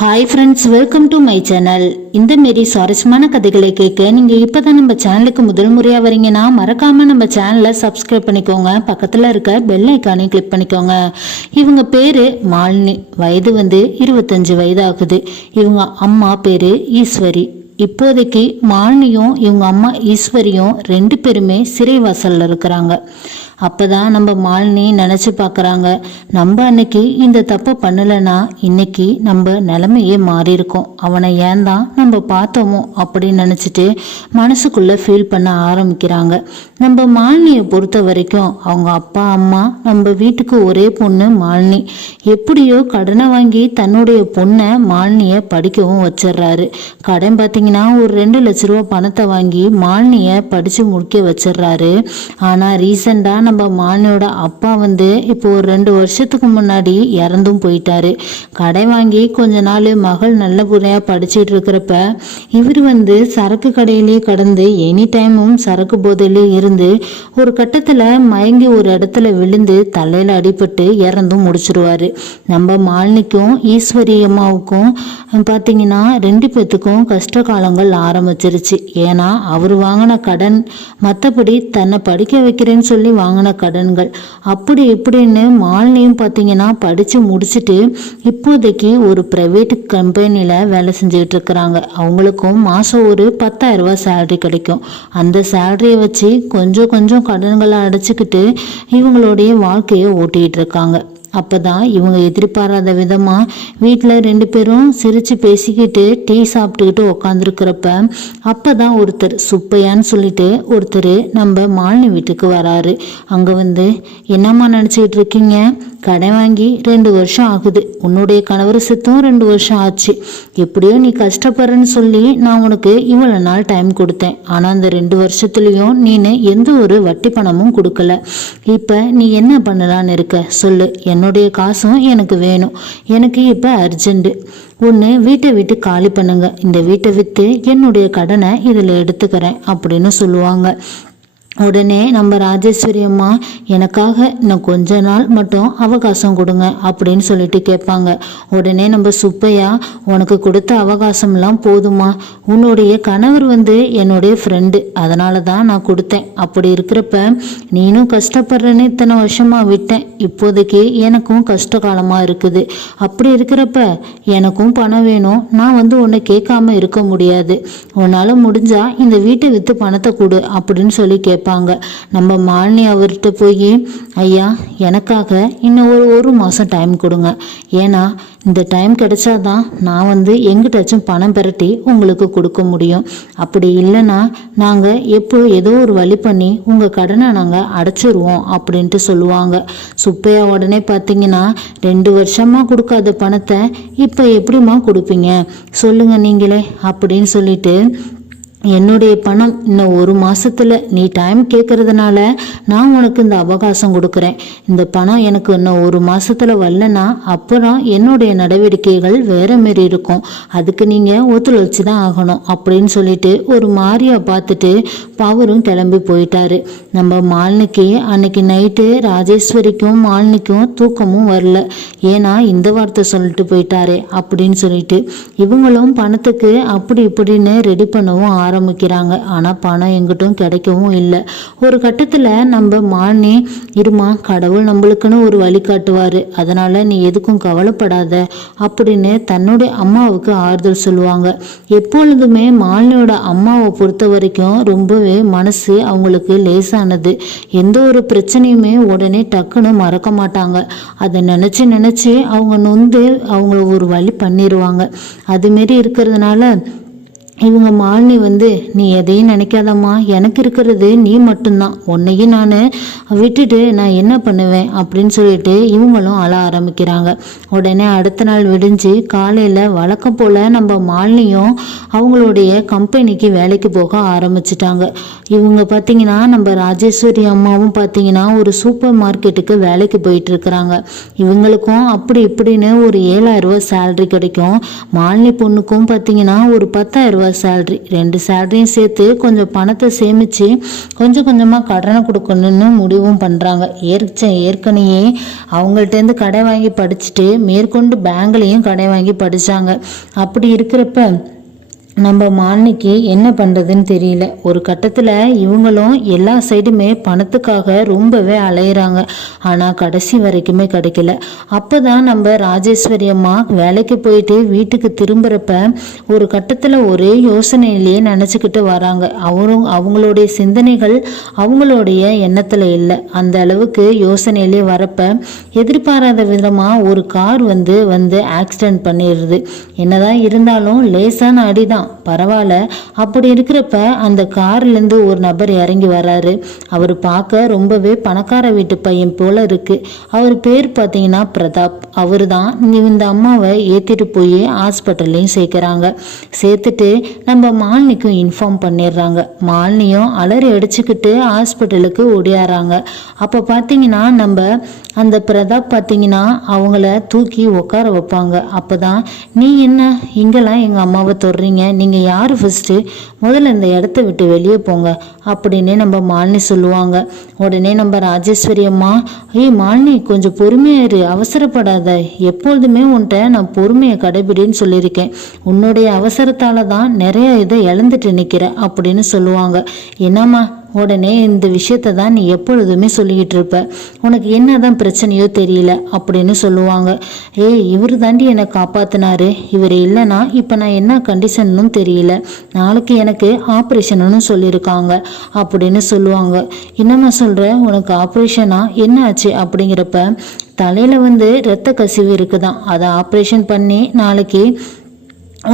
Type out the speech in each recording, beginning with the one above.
Hi friends, welcome to my channel. இந்த மாரி சுவாரஸ்யமான கதைகளை கேட்க நீங்கள் இப்போ தான் நம்ம சேனலுக்கு முதல் முறையாக வரீங்கன்னா மறக்காமல் நம்ம சேனலை சப்ஸ்கிரைப் பண்ணிக்கோங்க. பக்கத்தில் இருக்க பெல் ஐக்கானையும் கிளிக் பண்ணிக்கோங்க. இவங்க பேர் மாலினி. வயது 25 வயது ஆகுது. இவங்க அம்மா பேர் ஈஸ்வரி. இப்போதைக்கு மாலினியும் இவங்க அம்மா ஈஸ்வரியும் 2 பேருமே சிறைவாசலில் இருக்கிறாங்க. அப்போதான் நம்ம மாலினி நினச்சி பார்க்குறாங்க, நம்ம அன்னைக்கு இந்த தப்பை பண்ணலைன்னா இன்னைக்கு நம்ம நிலைமையே மாறி இருக்கோம். அவனை ஏன் தான் நம்ம பார்த்தோமோ அப்படின்னு நினச்சிட்டு மனசுக்குள்ளே ஃபீல் பண்ண ஆரம்பிக்கிறாங்க. நம்ம மாலினியை பொறுத்த வரைக்கும் அவங்க அப்பா அம்மா நம்ம வீட்டுக்கு ஒரே பொண்ணு மாலினி. எப்படியோ கடனை வாங்கி தன்னுடைய பொண்ணை மாலினியை படிக்கவும் வச்சிடுறாரு. கடன் பார்த்தீங்கன்னா ஒரு 2 லட்ச ரூபா பணத்தை வாங்கி மாலினியை படித்து முடிக்க வச்சிடுறாரு. ஆனால் ரீசெண்டாக நம்ம மாலினியோட அப்பா இப்போ ஒரு 2 வருஷத்துக்கு முன்னாடி இறந்தும் போயிட்டாரு. கடை வாங்கி கொஞ்ச நாள் மகள் நல்ல முறையாக படிச்சுட்டு இருக்கிறப்ப இவர் சரக்கு கடையிலேயே கடந்து எனி டைமும் சரக்கு போதையிலே இருந்து ஒரு கட்டத்தில் மயங்கி ஒரு இடத்துல விழுந்து தலையில் அடிபட்டு இறந்தும் முடிச்சிருவாரு. நம்ம மாலினிக்கும் ஈஸ்வரி அம்மாவுக்கும் பார்த்தீங்கன்னா 2 பேத்துக்கும் கஷ்ட காலங்கள் ஆரம்பிச்சிருச்சு. ஏன்னா அவர் வாங்கின கடன், மற்றபடி தன்னை படிக்க வைக்கிறேன்னு சொல்லி வாங்கின கடன்கள், அப்படி இப்படின்னு மாலினியும் பார்த்தீங்கன்னா படித்து முடிச்சுட்டு இப்போதைக்கு ஒரு ப்ரைவேட் கம்பெனியில் வேலை செஞ்சுக்கிட்டு இருக்கிறாங்க. அவங்களுக்கும் மாதம் ஒரு 10,000 ரூபா சேலரி கிடைக்கும். அந்த சேலரியை வச்சு கொஞ்சம் கொஞ்சம் கடன்களை அடைச்சிக்கிட்டு இவங்களுடைய வாழ்க்கையை ஓட்டிகிட்டு இருக்காங்க. அப்போதான் இவங்க எதிர்பாராத விதமாக வீட்டில் 2 பேரும் சிரித்து பேசிக்கிட்டு டீ சாப்பிட்டுக்கிட்டு உக்காந்துருக்கிறப்ப அப்போ தான் ஒருத்தர் சுப்பையான்னு சொல்லிட்டு ஒருத்தர் நம்ம மாலினி வீட்டுக்கு வராரு. அங்கே என்னம்மா நினச்சிக்கிட்டு இருக்கீங்க? கடன் வாங்கி 2 வருஷம் ஆகுது. உன்னுடைய கணவர் செத்தும் 2 வருஷம் ஆச்சு. எப்படியோ நீ கஷ்டப்படுறன்னு சொல்லி நான் உனக்கு இவ்வளோ நாள் டைம் கொடுத்தேன். ஆனால் அந்த 2 வருஷத்துலேயும் நீனு எந்த ஒரு வட்டி பணமும் கொடுக்கல. இப்போ நீ என்ன பண்ணலான்னு இருக்க சொல்லு. என்னுடைய காசும் எனக்கு வேணும். எனக்கு இப்போ அர்ஜென்ட்டு. ஒன்று வீட்டை விட்டு காலி பண்ணுங்க. இந்த வீட்டை விற்று என்னுடைய கடனை இதில் எடுத்துக்கிறேன் அப்படின்னு சொல்லுவாங்க. உடனே நம்ம ராஜேஸ்வரி அம்மா எனக்காக இன்னும் கொஞ்ச நாள் மட்டும் அவகாசம் கொடுங்க அப்படின்னு சொல்லிட்டு கேட்பாங்க. உடனே நம்ம சுப்பையா, உனக்கு கொடுத்த அவகாசம்லாம் போதுமா? உன்னுடைய கணவர் என்னுடைய ஃப்ரெண்டு, அதனால தான் நான் கொடுத்தேன். அப்படி இருக்கிறப்ப நீனும் கஷ்டப்படுறேன்னு இத்தனை வருஷமாக விட்டேன். இப்போதைக்கு எனக்கும் கஷ்ட காலமாக இருக்குது. அப்படி இருக்கிறப்ப எனக்கும் பணம் வேணும். நான் உன்னை கேட்காம இருக்க முடியாது. உன்னால் முடிஞ்சா இந்த வீட்டை விற்று பணத்தை கொடு அப்படின்னு சொல்லி கேட்பேன். நம்ம மாலினி அவர்கிட்ட போய், ஐயா எனக்காக இன்னும் ஒரு மாதம் டைம் கொடுங்க. ஏன்னா இந்த டைம் கிடைச்சாதான் நான் எங்கிட்டாச்சும் பணம் பெரட்டி உங்களுக்கு கொடுக்க முடியும். அப்படி இல்லைன்னா நாங்கள் ஏதோ ஒரு வழி பண்ணி உங்கள் கடனை நாங்கள் அடைச்சிருவோம் அப்படின்ட்டு சொல்லுவாங்க. சுப்பையா உடனே பார்த்தீங்கன்னா 2 வருஷமாக கொடுக்காத பணத்தை இப்போ எப்படிம்மா கொடுப்பீங்க சொல்லுங்க நீங்களே அப்படின்னு சொல்லிட்டு, என்னுடைய பணம் இன்னும் 1 மாதத்தில் நீ டைம் கேட்கறதுனால நான் உனக்கு இந்த அவகாசம் கொடுக்குறேன். இந்த பணம் எனக்கு இன்னும் 1 மாதத்தில் வரலன்னா அப்புறம் என்னுடைய நடவடிக்கைகள் வேற மாரி இருக்கும். அதுக்கு நீங்கள் ஒத்துழைச்சி தான் ஆகணும் அப்படின்னு சொல்லிட்டு ஒரு மாதிரியா பார்த்துட்டு பவரும் கிளம்பி போயிட்டாரு. நம்ம மாலினிக்கு அன்னைக்கு நைட்டு ராஜேஸ்வரிக்கும் மாலினிக்கும் தூக்கமும் வரல. ஏன்னா இந்த வார்த்தை சொல்லிட்டு போயிட்டாரே அப்படின்னு சொல்லிட்டு இவங்களும் பணத்துக்கு அப்படி இப்படின்னு ரெடி பண்ணவும் ஆரம்பிக்கிறாங்க. ஆனால் பணம் எங்கிட்டும் கிடைக்கவும் இல்லை. ஒரு கட்டத்தில் நம்ம மாலினி, இருமா கடவுள் நம்மளுக்குன்னு ஒரு வழி காட்டுவார், அதனால நீ எதுக்கும் கவலைப்படாத அப்படின்னு தன்னுடைய அம்மாவுக்கு ஆறுதல் சொல்லுவாங்க. எப்பொழுதுமே மாலினியோட அம்மாவை பொறுத்த வரைக்கும் ரொம்பவே மனசு அவங்களுக்கு லேசானது. எந்த ஒரு பிரச்சனையுமே உடனே டக்குன்னு மறக்க மாட்டாங்க. அதை நினச்சி அவங்க அவங்கள ஒரு வழி பண்ணிடுவாங்க. அதுமாரி இருக்கிறதுனால இவங்க மாலினி நீ எதையும் நினைக்காதம்மா, எனக்கு இருக்கிறது நீ மட்டும்தான், உன்னையும் நான் விட்டுட்டு நான் என்ன பண்ணுவேன் அப்படின்னு சொல்லிட்டு இவங்களும் அழ ஆரம்பிக்கிறாங்க. உடனே அடுத்த நாள் விடிஞ்சு காலையில் வழக்கம் போல் நம்ம மாலினியும் அவங்களுடைய கம்பெனிக்கு வேலைக்கு போக ஆரம்பிச்சிட்டாங்க. இவங்க பார்த்தீங்கன்னா நம்ம ராஜேஸ்வரி அம்மாவும் பார்த்தீங்கன்னா ஒரு சூப்பர் மார்க்கெட்டுக்கு வேலைக்கு போயிட்டு இருக்கிறாங்க. இவங்களுக்கும் அப்படி இப்படின்னு ஒரு 7,000 ரூபா சேலரி கிடைக்கும். மாலினி பொண்ணுக்கும் பார்த்தீங்கன்னா ஒரு 10,000 ரூபா சேலரி, 2 சேலரியும் சேர்த்து கொஞ்சம் பணத்தை சேமித்து கொஞ்சம் கொஞ்சமாக கடனை கொடுக்கணும்னு முடிவும் பண்ணுறாங்க. ஏற்கனவே அவங்கள்ட்டேருந்து கடை வாங்கி படிச்சுட்டு மேற்கொண்டு பேங்க்லேயும் கடை வாங்கி படித்தாங்க. அப்படி இருக்கிறப்ப நம்ம மாலினிக்கு என்ன பண்ணுறதுன்னு தெரியல. ஒரு கட்டத்தில் இவங்களும் எல்லா சைடுமே பணத்துக்காக ரொம்பவே அலையிறாங்க. ஆனால் கடைசி வரைக்குமே கிடைக்கல. அப்போ தான் நம்ம ராஜேஸ்வரி அம்மா வேலைக்கு போயிட்டு வீட்டுக்கு திரும்புகிறப்ப ஒரு கட்டத்தில் ஒரே யோசனையிலேயே நினச்சிக்கிட்டு வராங்க. அவங்களுடைய சிந்தனைகள் அவங்களுடைய எண்ணத்தில் இல்லை. அந்த அளவுக்கு யோசனையிலே வரப்ப எதிர்பாராத விதமாக ஒரு கார் வந்து ஆக்சிடென்ட் பண்ணிடுது. என்னதான் இருந்தாலும் லேசான அடிதான், பரவாயில்ல. அப்படி இருக்கிறப்ப அந்த கார்லேருந்து ஒரு நபர் இறங்கி வராரு. அவர் பார்க்க ரொம்பவே பணக்கார வீட்டு பையன் போல இருக்கு. அவர் பேர் பார்த்தீங்கன்னா பிரதாப். அவர் தான் இந்த அம்மாவை ஏற்றிட்டு போய் ஹாஸ்பிட்டல்லையும் சேர்க்குறாங்க. சேர்த்துட்டு நம்ம மாலினிக்கும் இன்ஃபார்ம் பண்ணிடுறாங்க. மாலினியும் அலறி அடிச்சுக்கிட்டு ஹாஸ்பிட்டலுக்கு ஓடியாராங்க. அப்போ பார்த்தீங்கன்னா நம்ம அந்த பிரதாப் பார்த்தீங்கன்னா அவங்கள தூக்கி உட்கார வைப்பாங்க. அப்போ தான் நீ என்ன இங்கெல்லாம் எங்கள் அம்மாவை தொடுறீங்க, நீங்கள் யார், ஃபஸ்ட்டு முதல்ல இந்த இடத்த விட்டு வெளியே போங்க அப்படின்னு நம்ம மாலினி சொல்லுவாங்க. உடனே நம்ம ராஜேஸ்வரி அம்மா, மாலினி கொஞ்சம் பொறுமையாரு, அவசரப்படாத, எப்பொழுதுமே உன்கிட்ட நான் பொறுமையை கடைபிடின்னு சொல்லியிருக்கேன். உன்னுடைய அவசரத்தால தான் நிறைய இதை இழந்துட்டு நிற்கிற அப்படின்னு சொல்லுவாங்க. என்னம்மா, உடனே இந்த விஷயத்த தான் நீ எப்பொழுதுமே சொல்லிக்கிட்டு இருப்ப, உனக்கு என்னதான் பிரச்சனையோ தெரியல அப்படின்னு சொல்லுவாங்க. இவர் தாண்டி என்னை காப்பாத்தினாரு, இவர் இல்லைன்னா இப்போ நான் என்ன கண்டிஷன்னு தெரியல, நாளைக்கு எனக்கு ஆப்ரேஷன்னு சொல்லியிருக்காங்க அப்படின்னு சொல்லுவாங்க. என்னம்மா சொல்கிற, உனக்கு ஆப்ரேஷனா, என்ன ஆச்சு அப்படிங்கிறப்ப தலையில் இரத்த கசிவு இருக்குதான், அதை ஆப்ரேஷன் பண்ணி நாளைக்கு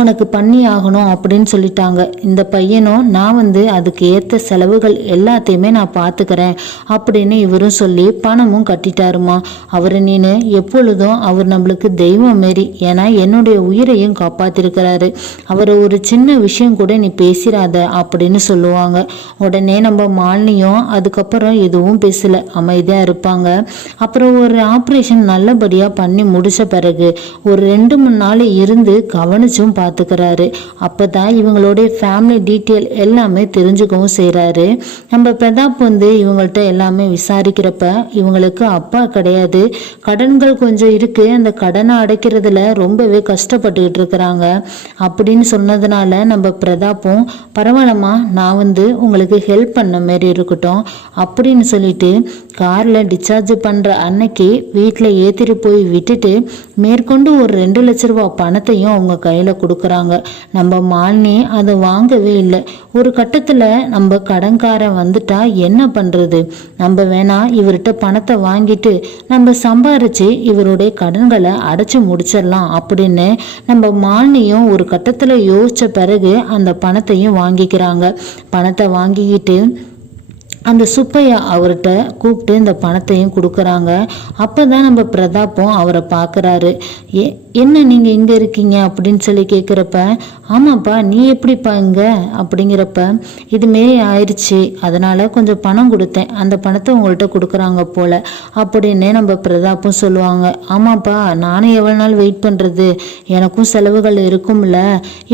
உனக்கு பண்ணி ஆகணும் அப்படின்னு சொல்லிட்டாங்க. இந்த பையனும் நான் அதுக்கு ஏற்ற செலவுகள் எல்லாத்தையுமே நான் பார்த்துக்கிறேன் அப்படின்னு இவரும் சொல்லி பணமும் கட்டிட்டாருமா. அவர் நீனு எப்பொழுதும் அவர் நம்மளுக்கு தெய்வம் மாரி, ஏன்னா என்னுடைய உயிரையும் காப்பாத்திருக்கிறாரு, அவரை ஒரு சின்ன விஷயம் கூட நீ பேசிடாத அப்படின்னு சொல்லுவாங்க. உடனே நம்ம மாலினியும் அதுக்கப்புறம் எதுவும் பேசல, அமைதியாக இருப்பாங்க. அப்புறம் ஒரு ஆப்ரேஷன் நல்லபடியாக பண்ணி முடிச்ச பிறகு ஒரு 2-3 நாள் இருந்து கவனிச்சும் பார்த்துக்கிறாரு. அப்போ தான் இவங்களுடைய ஃபேமிலி டீட்டெயில் எல்லாமே தெரிஞ்சுக்கவும் செய்கிறாரு. நம்ம பிரதாப் இவங்கள்ட்ட எல்லாமே விசாரிக்கிறப்ப இவங்களுக்கு அப்பா கிடையாது, கடன்கள் கொஞ்சம் இருக்குது, அந்த கடனை அடைக்கிறதுல ரொம்பவே கஷ்டப்பட்டுக்கிட்டு இருக்கிறாங்க அப்படின்னு சொன்னதுனால நம்ம பிரதாப்பும் பரவாயில்லம்மா, நான் உங்களுக்கு ஹெல்ப் பண்ண மாரி இருக்கட்டும் அப்படின்னு சொல்லிட்டு காரில் டிஸ்சார்ஜ் பண்ணுற அன்னைக்கு வீட்டில் ஏற்றிட்டு போய் விட்டுட்டு மேற்கொண்டு ஒரு 2 லட்ச ரூபா பணத்தையும் அவங்க கையில் கொடுக்குறாங்க. நம்ம மாலினி அதை வாங்கவே இல்லை. ஒரு கட்டத்தில் நம்ம கடன்காரன் வந்துட்டா என்ன பண்ணுறது, நம்ம வேணா இவர்கிட்ட பணத்தை வாங்கிட்டு நம்ம சம்பாரித்து இவருடைய கடன்களை அடைச்சி முடிச்சிடலாம் அப்படின்னு நம்ம மாலினியும் ஒரு கட்டத்தில் யோசித்த பிறகு அந்த பணத்தையும் வாங்கிக்கிறாங்க. பணத்தை வாங்கிக்கிட்டு அந்த சுப்பையா அவர்கிட்ட கூப்பிட்டு இந்த பணத்தையும் கொடுக்குறாங்க. அப்போ தான் நம்ம பிரதாப்பும் அவரை பார்க்குறாரு. என்ன நீங்கள் இங்கே இருக்கீங்க அப்படின்னு சொல்லி கேட்குறப்ப, ஆமாப்பா நீ எப்படிப்பா இங்கே அப்படிங்கிறப்ப, இதுமாரி ஆயிடுச்சு, அதனால் கொஞ்சம் பணம் கொடுத்தேன், அந்த பணத்தை உங்கள்கிட்ட கொடுக்குறாங்க போல் அப்படின்னு நம்ம பிரதாப்பும் சொல்லுவாங்க. ஆமாப்பா நானும் எவ்வளோ நாள் வெயிட் பண்ணுறது, எனக்கும் செலவுகள் இருக்கும்ல,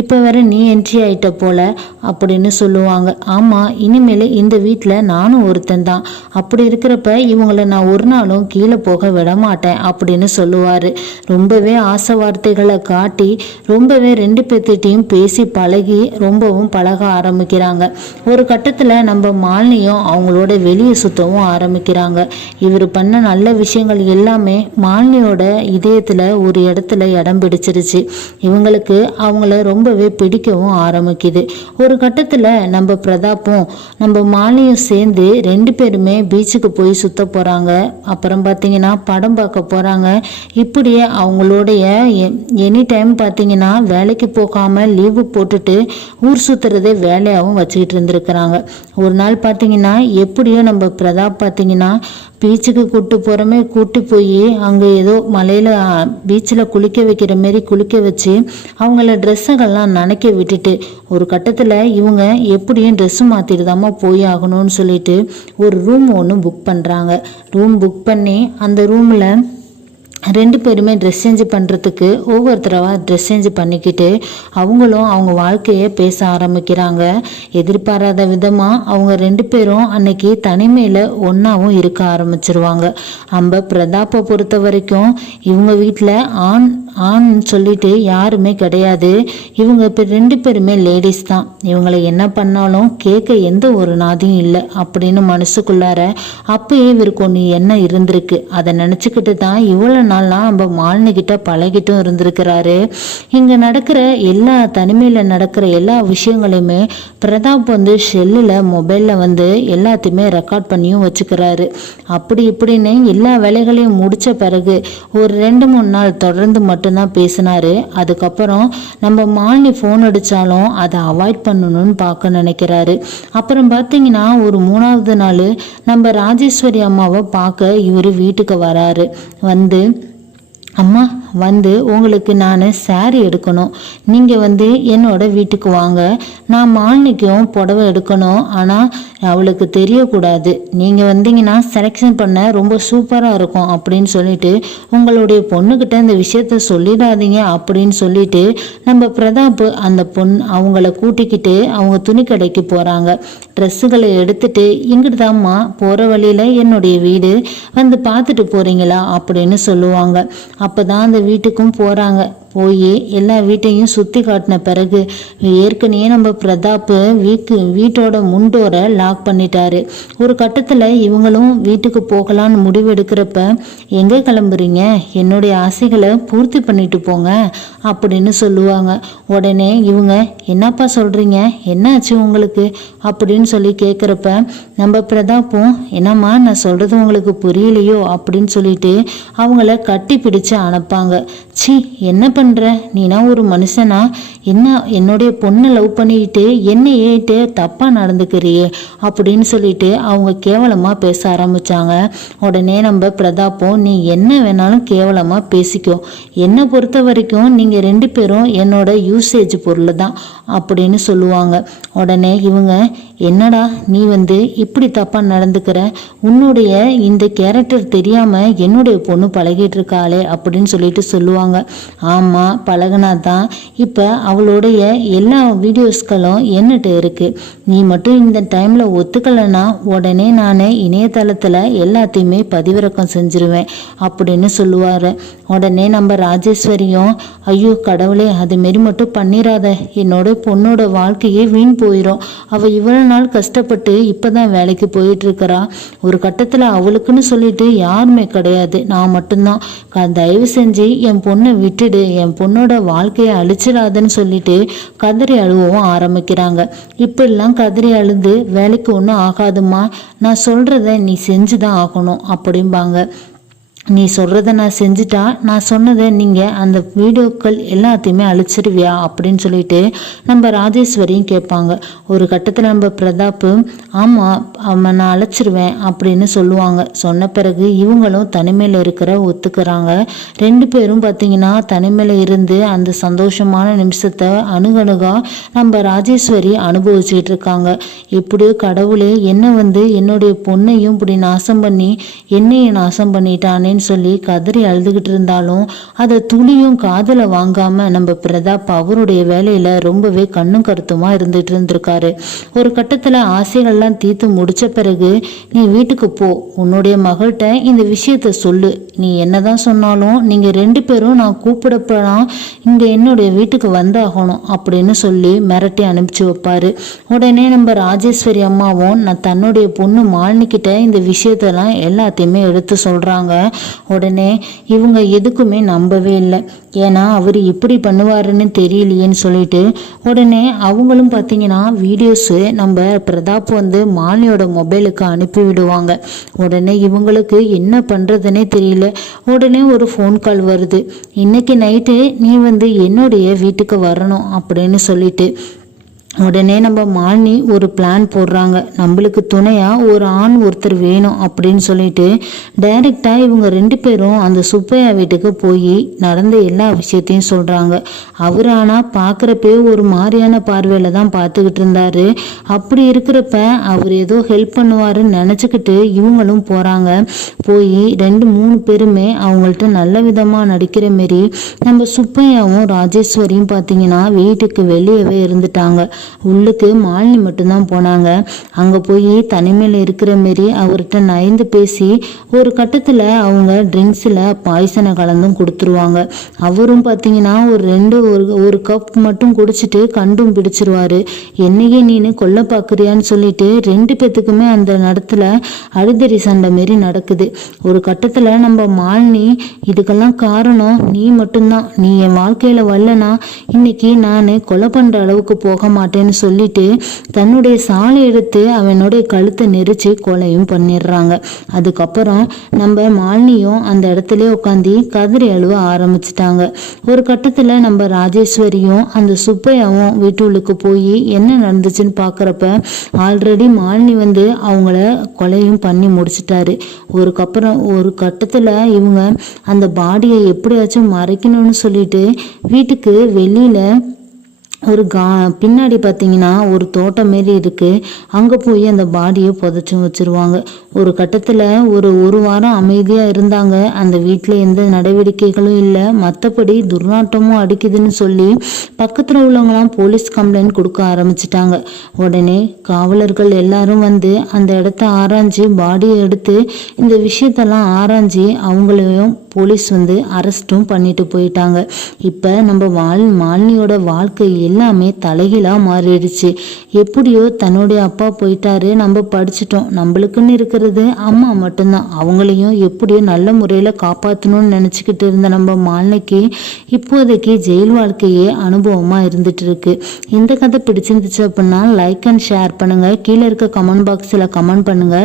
இப்போ வேற நீ என்ட்ரி ஆகிட்ட போல் அப்படின்னு சொல்லுவாங்க. ஆமாம், இனிமேல் இந்த வீட்டில் நானும் ஒருத்தன் தான், அப்படி இருக்கிறப்ப இவங்களை நான் ஒரு நாளும் கீழே போக விட மாட்டேன் அப்படின்னு சொல்லுவார். ரொம்பவே ஆசை வார்த்தைகளை காட்டி ரொம்பவே 2 பேர்த்திட்டையும் பேசி பழகி ரொம்பவும் பழக ஆரம்பிக்கிறாங்க. ஒரு கட்டத்தில் நம்ம மாலினியும் அவங்களோட வெளியே சுத்தவும் ஆரம்பிக்கிறாங்க. இவர் பண்ண நல்ல விஷயங்கள் எல்லாமே மாலினியோட இதயத்தில் ஒரு இடத்துல இடம் பிடிச்சிருச்சு. இவங்களுக்கு அவங்கள ரொம்பவே பிடிக்கவும் ஆரம்பிக்குது. ஒரு கட்டத்தில் நம்ம பிரதாப்பும் நம்ம மாலினியும் சேர்ந்து 2 பேருமே பீச்சுக்கு போய் சுத்த போகிறாங்க. அப்புறம் பார்த்தீங்கன்னா படம் பார்க்க போகிறாங்க. இப்படியே அவங்களுடைய எனி டைம் பார்த்தீங்கன்னா வேலைக்கு போகாமல் லீவு போட்டுட்டு ஊர் சுற்றுறதே வேலையாகவும் வச்சுக்கிட்டு இருந்திருக்கிறாங்க. ஒரு நாள் பார்த்தீங்கன்னா எப்படியோ நம்ம பிரதாப் பார்த்தீங்கன்னா பீச்சுக்கு கூட்டு போய் அங்கே ஏதோ மலையில் பீச்சில் குளிக்க வைக்கிற மாரி குளிக்க வச்சு அவங்கள ட்ரெஸ்ஸுகள்லாம் நனைக்க விட்டுட்டு ஒரு கட்டத்தில் இவங்க எப்படியும் ட்ரெஸ்ஸு மாற்றிட்டு தாம்மா போய் ஆகணும்னு சொல்லிட்டு ஒரு ரூம் ஒன்று புக் பண்ணுறாங்க. ரூம் புக் பண்ணி அந்த ரூமில் 2 பேருமே ட்ரெஸ் சேஞ்ச் பண்ணுறதுக்கு ஒவ்வொருத்தரவா ட்ரெஸ் சேஞ்ச் பண்ணிக்கிட்டு அவங்களும் அவங்க வாழ்க்கையை பேச ஆரம்பிக்கிறாங்க. எதிர்பாராத விதமாக அவங்க 2 பேரும் அன்னைக்கு தனிமையில் ஒன்றாவும் இருக்க ஆரம்பிச்சிருவாங்க. நம்ம பிரதாப்பை பொறுத்த வரைக்கும் இவங்க வீட்டில் ஆண் சொல்லிட்டு யாருமே கிடையாது. இவங்க இப்போ 2 பேருமே லேடிஸ் தான். இவங்களை என்ன பண்ணாலும் கேட்க எந்த ஒரு நாதியும் இல்லை அப்படின்னு மனசுக்குள்ளார அப்பயே இவருக்கு ஒன்று எண்ணம் இருந்திருக்கு. அதை நினச்சிக்கிட்டு தான் இவ்வளோ நாள்லாம் நம்ம மாலினிக்கிட்ட பழகிட்டும் இருந்திருக்கிறாரு. இங்கே நடக்கிற தனிமையில் நடக்கிற எல்லா விஷயங்களையுமே பிரதாப் ஷெல்லில் மொபைலில் எல்லாத்தையுமே ரெக்கார்ட் பண்ணியும் வச்சுக்கிறாரு. அப்படி இப்படின்னு எல்லா வேலைகளையும் முடித்த பிறகு ஒரு 2-3 நாள் தொடர்ந்து மட்டும்தான் பேசினாரு. அதுக்கப்புறம் நம்ம மாலினி ஃபோன் அடித்தாலும் அதை அவாய்ட் பண்ணணும்னு பார்க்க நினைக்கிறாரு. அப்புறம் பார்த்தீங்கன்னா ஒரு 3ஆவது நாள் நம்ம ராஜேஸ்வரி அம்மாவை பார்க்க இவர் வீட்டுக்கு வராரு. அம்மா உங்களுக்கு நான் சாரி எடுக்கணும், நீங்கள் என்னோட வீட்டுக்கு வாங்க, நான் மாலினிக்கும் புடவை எடுக்கணும், ஆனால் அவளுக்கு தெரியக்கூடாது, நீங்கள் வந்தீங்கன்னா செலெக்ஷன் பண்ண ரொம்ப சூப்பராக இருக்கும் அப்படின்னு சொல்லிட்டு உங்களுடைய பொண்ணுக்கிட்ட இந்த விஷயத்த சொல்லிடாதீங்க அப்படின்னு சொல்லிட்டு நம்ம பிரதாப் அந்த அவங்கள கூட்டிக்கிட்டு அவங்க துணி கடைக்கு போகிறாங்க. ட்ரெஸ்ஸுகளை எடுத்துட்டு இங்கிட்டு தான்மா போகிற வழியில் என்னுடைய வீடு பார்த்துட்டு போகிறீங்களா அப்படின்னு சொல்லுவாங்க. அப்போ தான் அந்த வீட்டுக்கும் போகிறாங்க. போய் எல்லா வீட்டையும் சுற்றி காட்டின பிறகு ஏற்கனவே நம்ம பிரதாப் வீட்டோட முன்டோரை லாக் பண்ணிட்டாரு. ஒரு கட்டத்தில் இவங்களும் வீட்டுக்கு போகலான்னு முடிவெடுக்கிறப்ப எங்கே கிளம்புறீங்க, என்னுடைய ஆசைகளை பூர்த்தி பண்ணிட்டு போங்க அப்படின்னு சொல்லுவாங்க. உடனே இவங்க என்னப்பா சொல்கிறீங்க, என்னாச்சு உங்களுக்கு அப்படின்னு சொல்லி கேட்குறப்ப நம்ம பிரதாப்பும் என்னம்மா நான் சொல்கிறது உங்களுக்கு புரியலையோ அப்படின்னு சொல்லிட்டு அவங்கள கட்டி பிடிச்சு அனுப்பாங்க. சி என்ன பண்ணுற நீனா ஒரு மனுஷனா, என்ன என்னுடைய பொண்ணை லவ் பண்ணிக்கிட்டு என்னை ஏட்டு தப்பாக நடந்துக்கிறியே அப்படின்னு சொல்லிட்டு அவங்க கேவலமாக பேச ஆரம்பித்தாங்க. உடனே நம்ம பிரதாப்பும் நீ என்ன வேணாலும் கேவலமாக பேசிக்கோ, என்னை பொறுத்த வரைக்கும் நீங்கள் 2 பேரும் என்னோட யூசேஜ் பொருள் தான் அப்படின்னு சொல்லுவாங்க. உடனே இவங்க என்னடா நீ இப்படி தப்பாக நடந்துக்கிற, உன்னுடைய இந்த கேரக்டர் தெரியாமல் என்னுடைய பொண்ணு பழகிட்டு இருக்காளே அப்படின்னு சொல்லிட்டு சொல்லுவாங்க. ஆமாம் பழகினா தான் இப்போ அவளுடைய எல்லா வீடியோஸ்களும் என்னட்டு இருக்குது, நீ மட்டும் இந்த டைமில் ஒத்துக்கலைன்னா உடனே நான் இணையதளத்தில் எல்லாத்தையுமே பதிவிறக்கம் செஞ்சிருவேன் அப்படின்னு சொல்லுவார். உடனே நம்ம ராஜேஸ்வரியும் ஐயோ கடவுளே அதுமாரி மட்டும் பண்ணிடாத, என்னோட பொண்ணோட வாழ்க்கையே வீண் போயிடும், அவள் இவ்வளோ நாள் கஷ்டப்பட்டு இப்போ தான் வேலைக்கு போயிட்டுருக்கிறா, ஒரு கட்டத்தில் அவளுக்குன்னு சொல்லிட்டு யாருமே கிடையாது, நான் மட்டும்தான், தயவு செஞ்சு என் பொண்ணை விட்டுடு, என் பொண்ணோட வாழ்க்கையை அழிச்சிடாதுன்னு சொல்லிட்டு கதறி அழுவவும் ஆரம்பிக்கிறாங்க. இப்படிலாம் கதறி அழுது வேலைக்கு ஒன்றும் ஆகாதுமா, நான் சொல்கிறத நீ செஞ்சு தான் ஆகணும் அப்படிம்பாங்க. நீ சொல்கிறத நான் செஞ்சுட்டா நான் சொன்னதை நீங்கள் அந்த வீடியோக்கள் எல்லாத்தையுமே அழிச்சிருவியா அப்படின்னு சொல்லிட்டு நம்ம ராஜேஸ்வரியும் கேட்பாங்க. ஒரு கட்டத்தில் நம்ம பிரதாப்பு ஆமாம் அவன் நான் அழைச்சிருவேன் அப்படின்னு சொல்லுவாங்க. சொன்ன பிறகு இவங்களும் தனிமையில் ஒத்துக்கிறாங்க. 2 பேரும் பார்த்தீங்கன்னா தனிமையில் இருந்து அந்த சந்தோஷமான நிமிஷத்தை அணுகணுகா நம்ம ராஜேஸ்வரி அனுபவிச்சுட்டு இருக்காங்க. எப்படியோ கடவுளே என்ன என்னுடைய பொண்ணையும் இப்படி நாசம் பண்ணி என்னையும் நாசம் பண்ணிட்டானே சொல்லி கதறி அழுதுகிட்டு இருந்தாலும் அதை துளியும் காதல வாங்காம நம்ம பிரதாப் அவருடைய வேலையில ரொம்பவே கண்ணும் கருத்துமா இருந்துட்டு இருந்திருக்காரு. ஒரு கட்டத்துல ஆசைகள்லாம் தீர்த்து முடிச்ச பிறகு நீ வீட்டுக்கு போ, உன்னுடைய மகள்கிட்ட இந்த விஷயத்த சொல்லு, நீ என்னதான் சொன்னாலும் நீங்க 2 பேரும் நான் கூப்பிடப்பலாம் இங்க என்னுடைய வீட்டுக்கு வந்தாகணும் அப்படின்னு சொல்லி மிரட்டி அனுப்பிச்சு வைப்பாரு. உடனே நம்ம ராஜேஸ்வரி அம்மாவும் நான் தன்னுடைய பொண்ணு மாலினிக்கிட்ட இந்த விஷயத்தெல்லாம் எல்லாத்தையுமே எடுத்து சொல்றாங்க. உடனே இவங்க எதுக்குமே நம்பவே இல்லை, ஏன்னா அவர் இப்படி பண்ணுவாருன்னு தெரியலையேன்னு சொல்லிட்டு உடனே அவங்களும் பார்த்தீங்கன்னா வீடியோஸு நம்ம பிரதாப் மாலினியோட மொபைலுக்கு அனுப்பி விடுவாங்க. உடனே இவங்களுக்கு என்ன பண்ணுறதுனே தெரியல. உடனே ஒரு ஃபோன் கால் வருது, இன்னைக்கு நைட்டு நீ என்னுடைய வீட்டுக்கு வரணும் அப்படின்னு சொல்லிட்டு உடனே நம்ம மாலினி ஒரு பிளான் போடுறாங்க. நம்மளுக்கு துணையா ஒரு ஆண் ஒருத்தர் வேணும் அப்படின்னு சொல்லிட்டு டைரக்டா இவங்க 2 பேரும் அந்த சுப்பையா வீட்டுக்கு போய் நடந்த எல்லா விஷயத்தையும் சொல்றாங்க. அவர் ஆனா பாக்குறப்பே ஒரு மாதிரியான பார்வையில தான் பார்த்துக்கிட்டு இருந்தாரு. அப்படி இருக்கிறப்ப அவர் ஏதோ ஹெல்ப் பண்ணுவாருன்னு நினைச்சுக்கிட்டு இவங்களும் போறாங்க. போய் 2-3 பேருமே அவங்கள்ட்ட நல்ல விதமா நடிக்கிற மாரி நம்ம சுப்பையாவும் ராஜேஸ்வரியும் பார்த்தீங்கன்னா வீட்டுக்கு வெளியவே இருந்துட்டாங்க. உள்ளுக்கு மாலினி மட்டும்தான் போனாங்க. அங்க போய் தனிமையில இருக்கிற மாரி அவர்கிட்ட நயந்து பேசி ஒரு கட்டத்துல அவங்க ட்ரிங்க்ஸ்ல பாய்சனை கலந்தும் கொடுத்துருவாங்க. அவரும் பார்த்தீங்கன்னா ஒரு கப் மட்டும் குடிச்சிட்டு கண்டும் பிடிச்சிருவாரு. என்னையே நீனு கொல்ல பாக்குறியான்னு சொல்லிட்டு 2 பேத்துக்குமே அந்த இடத்துல அடிதடி சண்டை மாரி நடக்குது. ஒரு கட்டத்துல நம்ம மாலினி இதுக்கெல்லாம் காரணம் நீ மட்டும்தான், நீ என் வாழ்க்கையில வரலனா இன்னைக்கு நான் கொலை பண்ற அளவுக்கு போக மாட்டேன்னு சொல்லிட்டு தன்னுடைய சாலை எடுத்து அவனுடைய கழுத்தை நெரிச்சு கொலையும் பண்ணிடுறாங்க. அதுக்கப்புறம் நம்ம மாலினியும் அந்த இடத்துல உட்காந்து கதறி அழுவ ஆரம்பிச்சிட்டாங்க. ஒரு கட்டத்துல நம்ம ராஜேஸ்வரியும் அந்த சுப்பையாவும் வீட்டுக்கு போய் என்ன நடந்துச்சுன்னு பாக்குறப்ப ஆல்ரெடி மாலினி வந்து அவங்கள கொலையும் பண்ணி முடிச்சிட்டாரு. ஒரு கட்டத்துல இவங்க அந்த பாடியை எப்படியாச்சும் மறைக்கணும்னு சொல்லிட்டு வீட்டுக்கு வெளியில பின்னாடி பார்த்தீங்கன்னா ஒரு தோட்டம் மாரி இருக்கு. அங்கே போய் அந்த பாடியை புதைச்சும் வச்சிருவாங்க. ஒரு கட்டத்தில் ஒரு வாரம் அமைதியாக இருந்தாங்க. அந்த வீட்டில் எந்த நடவடிக்கைகளும் இல்லை. மற்றபடி துர்நாற்றமும் அடிக்குதுன்னு சொல்லி பக்கத்தில் உள்ளவங்களாம் போலீஸ் கம்ப்ளைண்ட் கொடுக்க ஆரம்பிச்சிட்டாங்க. உடனே காவலர்கள் எல்லாரும் வந்து அந்த இடத்த ஆராய்ஞ்சி பாடியை எடுத்து இந்த விஷயத்தெல்லாம் ஆராய்ஞ்சி அவங்களையும் போலீஸ் வந்து அரெஸ்ட்டும் பண்ணிட்டு போயிட்டாங்க. இப்போ நம்ம மாலினியோட வாழ்க்கை எல்லாமே தலைகீழா மாறிடுச்சு. எப்படியோ தன்னுடைய அப்பா போயிட்டாரு, நம்ம படிச்சிட்டோம், நம்மளுக்குன்னு இருக்கிறது அம்மா மட்டும்தான், அவங்களையும் எப்படியோ நல்ல முறையில் காப்பாற்றணும்னு நினச்சிக்கிட்டு இருந்த நம்ம மாலினிக்கு இப்போதைக்கு ஜெயில் வாழ்க்கையே அனுபவமாக இருந்துட்டு இருக்கு. இந்த கதை பிடிச்சிருந்துச்சு அப்படின்னா லைக் அண்ட் ஷேர் பண்ணுங்க. கீழே இருக்க கமெண்ட் பாக்ஸில் கமெண்ட் பண்ணுங்க.